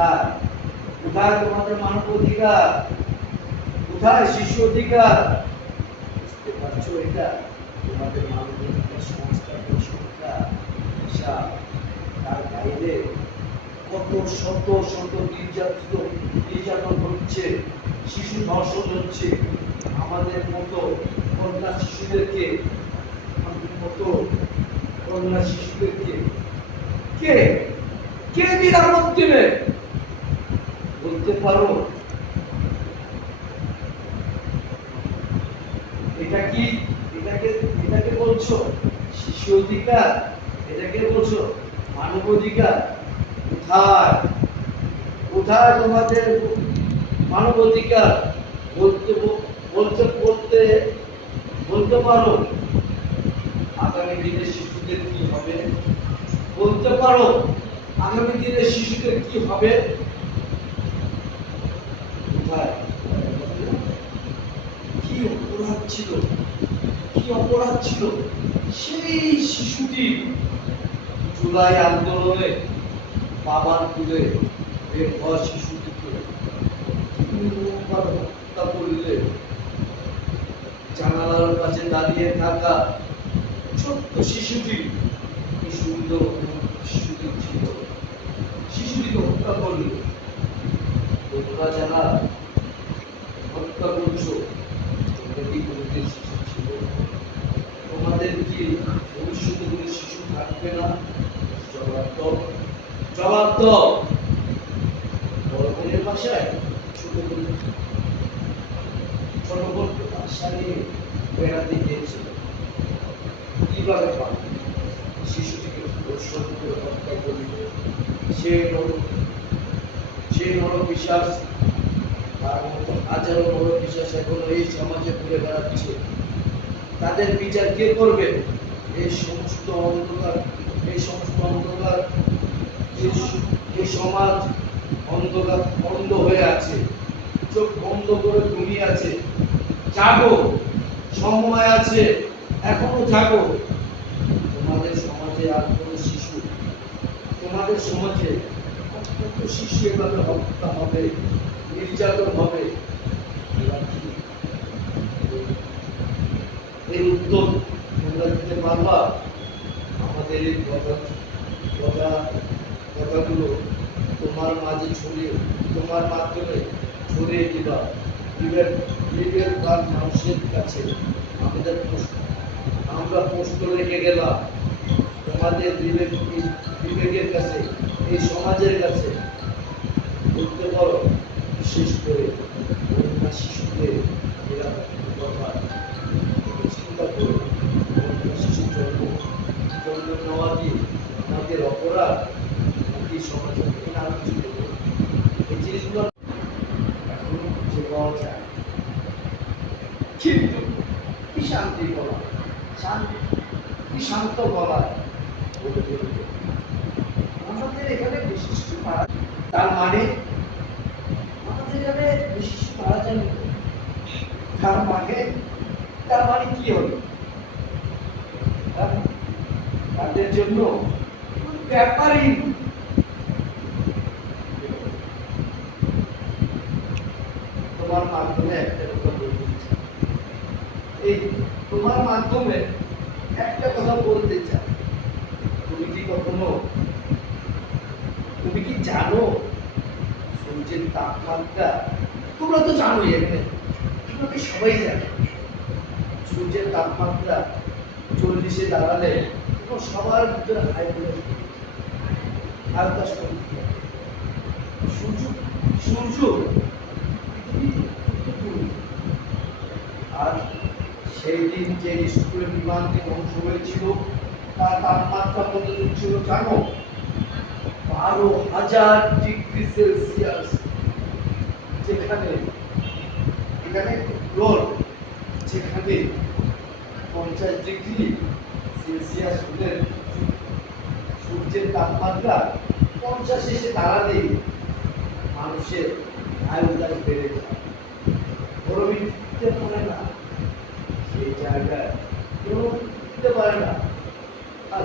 কোথায় কোথায় তোমাদের মানব অধিকার, কোথায় শিশু অধিকার? বুঝতে পারছো এটা? তোমাদের মানব অধিকার সংস্থার সংখ্যা বিশাল, তার বাইরে কত শত শত নির্যাতন হচ্ছে, শিশু ধর্ষণ হচ্ছে। আমাদের মতো কন্যা শিশুদেরকে, আমাদের মতো কন্যা শিশুদেরকে কে কে নিরাপদ দেবে বলতে পারো? এটা কি এটাকে বলছো শিশু অধিকার? এটাকে বলছো মানব অধিকার? কোথায় কোথায় তোমাদের মানব অধিকার? বলতে বলতে বলতে বলতে পারো আগামী দিনে শিশুদের কি হবে? বলতে পারো আগামী দিনে শিশুদের কি হবে? কোথায়? কি অপরাধ ছিল, কি অপরাধ ছিল সেই শিশুটি জুলাই আন্দোলনে বাবার তুলে বের হওয়া শিশুটিকে হত্যা করলে। জানালার কাছে দাঁড়িয়ে থাকা ছোট্ট শিশুটি, কি সুন্দর শিশুটি ছিল, শিশুটিকে হত্যা করলে। তোমরা যারা হত্যা করছো, তোমরা কি কোনোদিন শিশু ছিল? তোমাদের কি ভবিষ্যতে কোনো শিশু থাকবে না? জবাব দাও, জবাব দাও। বড় বোনের বাসায় ছোট বোন বাসা নিয়ে বেড়াতে গিয়েছিল, কিভাবে পাবে? শিশুটিকে ধর্ষণ করে হত্যা করল। সে নরপিশাচ, তার মতো হাজারো নরপিশাচ এখনো এই সমাজে ঘুরে বেড়াচ্ছে। তাদের বিচার কে করবে? এই সমস্ত অন্ধকার, এই সমাজ অন্ধকার, অন্ধ হয়ে আছে, চোখ বন্ধ করে ঘুমিয়ে আছে। জাগো, সময় আছে, এখনো জাগো। তোমাদের সমাজে আর কোনো শিশু, তোমাদের সমাজে কত শিশু এভাবে হত্যা হবে, নির্যাতন হবে? এর উত্তর তোমরা দিতে পারবা? আমাদের এই কথাগুলো তোমার মাঝে ছড়িয়ে, তোমার মাধ্যমে ছড়িয়ে দিবা বিবেক মানুষের কাছে। আমরা প্রশ্ন রেখে গেলাম তোমাদের বিবেকের কাছে, এই সমাজের কাছে। বলতে পারো বিশেষ করে কন্যা শিশুদের কথা চিন্তা করে শিশু জন্ম নেওয়া কি আমাদের অপরাধ নাকি সমাজের? এই জিনিসগুলো এখন খুঁজে পাওয়া যায়, কিন্তু কি শান্তি বলা, কি শান্ত বলা। আমাদের এখানে বিশিষ্ট মারা, তার মানে আমাদের এখানে বিশিষ্ট মারা যাবে, তার মানে কি হলো? তাদের জন্য ব্যাপারই। তোমার মাধ্যমে একটা কথা বলতে চাই, এই তোমার মাধ্যমে একটা কথা বলতে চাই। তুমি কি জানো সূর্যের তাপমাত্রা? তোমরা তো জানোই, এখানে তোমাকে সবাই জানে সূর্যের তাপমাত্রা 40-এ দাঁড়ালে সবার ভিতরে হাই বলে হালকা সূর্য আর সেই দিন যে স্কুলের বিমানটি ধ্বংস হয়েছিল তার তাপমাত্রা কতদিন ছিল জানো? 12,000 ডিগ্রি সেলসিয়াস। যেখানে এখানে রোড, যেখানে 50 ডিগ্রি সেলসিয়াস হলে সূর্যের তাপমাত্রা 50 এসে দাঁড়ালে মানুষের আয়ুদাস বেড়ে যায়, গরমে দিতে পারে না, সেই জায়গায় কেউ দিতে পারে না। আর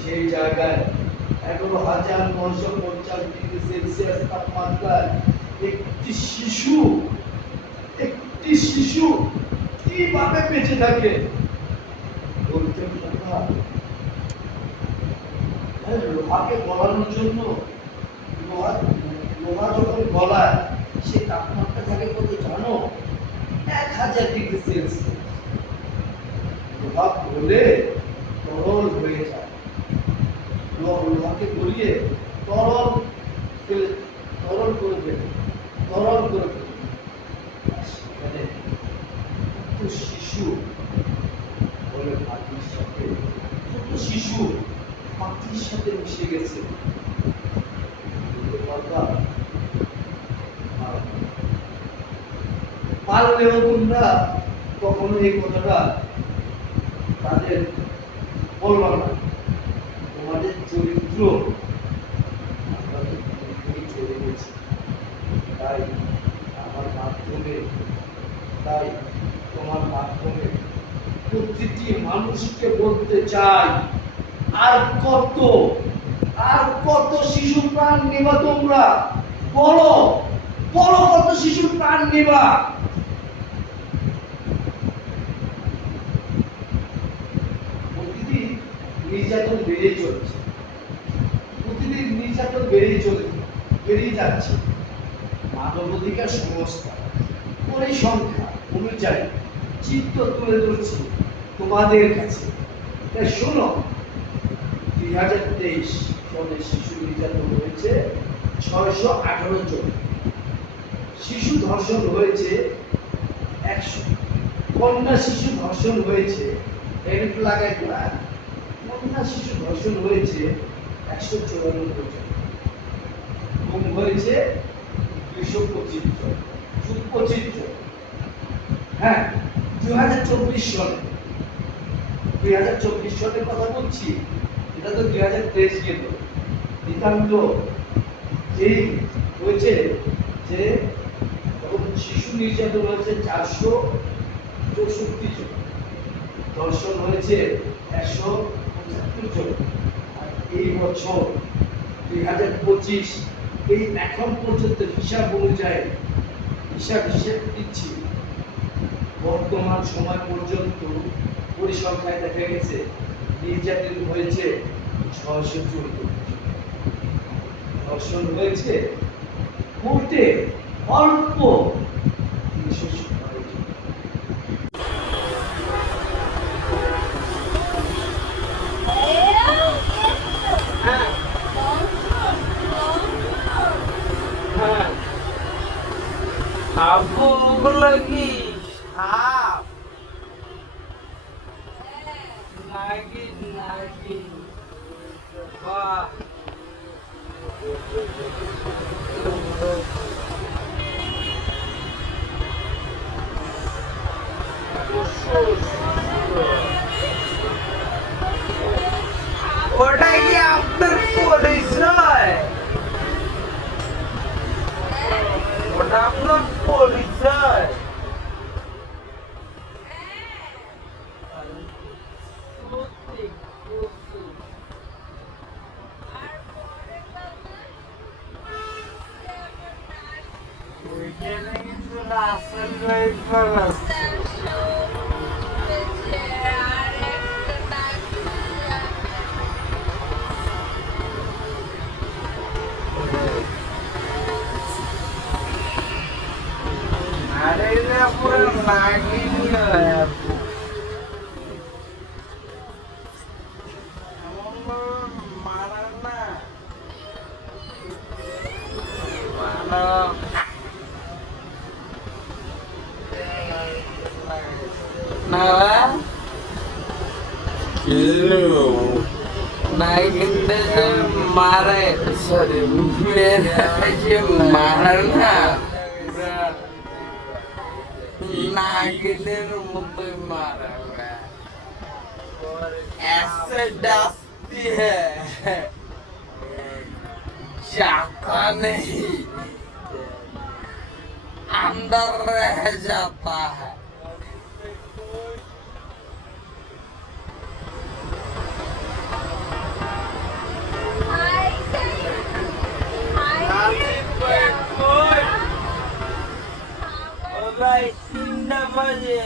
সেই জায়গায় 11,950 তাপমাত্রায় একটি শিশু কিভাবে বেঁচে থাকে বলতে কথা। লোহাকে গলানোর জন্য লোহা যখন গলায় সে তাপমাত্রা থাকে কত জানো? 1000 ডিগ্রি সেলসিয়াস। লোহা গলে তরল হয়ে যায়। লোহাকে গলিয়ে তরল করে ফেলে। সেখানে শিশু বলে মাটির সাথে, শিশু মাটির সাথে মিশে গেছে। পারলেও তোমরা কখনো এই কথাটা তাদের বলবা না। তোমাদের চরিত্র চলে গেছে, তাই তোমার মাধ্যমে প্রতিটি মানুষকে বলতে চাই, আর কত শিশু প্রাণ নেবা তোমরা? বলো কত শিশু প্রাণ নেবা? প্রতিদিন নির্যাতন বেড়েই চলেছে, বেড়েই যাচ্ছে। মানবাধিকার সংস্থা পরিসংখ্যান অনুযায়ী চিত্র তুলে ধরছি তোমাদের কাছে। তাই শোনো, 2023 সালে শিশু নির্যাতন হয়েছে 618 জন, শিশু ধর্ষণ হয়েছে 100, কন্যা শিশু ধর্ষণ হয়েছে কন্যা শিশু ধর্ষণ হয়েছে 194 জন, গুম হয়েছে 225 জন, 25 জন। হ্যাঁ, 2024 সালের কথা বলছি, এটা তো 2023 গেল। নিতান্ত এই হয়েছে যে শিশু নির্যাতন হয়েছে 464 জন, ধর্ষণ হয়েছে 175 জন। আর এই বছর 2025 এই এখন পর্যন্ত হিসাব অনুযায়ী হিসাব দিচ্ছি, বর্তমান সময় পর্যন্ত পরিসংখ্যায় দেখা গেছে নির্যাতন হয়েছে 614, ধর্ষণ হয়েছে কোর্টে অল্প 317 জন। আব্বু ওগুলো কি সাপ নাকি? বাহ, ওটা কি আপনার পরিচয়? ওটা আপনার পরিচয়? ওইখানে কিছু রাসেল রাইফেল আছে। আরে এটা পুরো নাগিন মারা না, মারে সরি মারার না, নাগিনের মতোই মারা। ऐसे डसती है जाता नहीं, अंदर रह जाता है। ভাই 3টা বাজে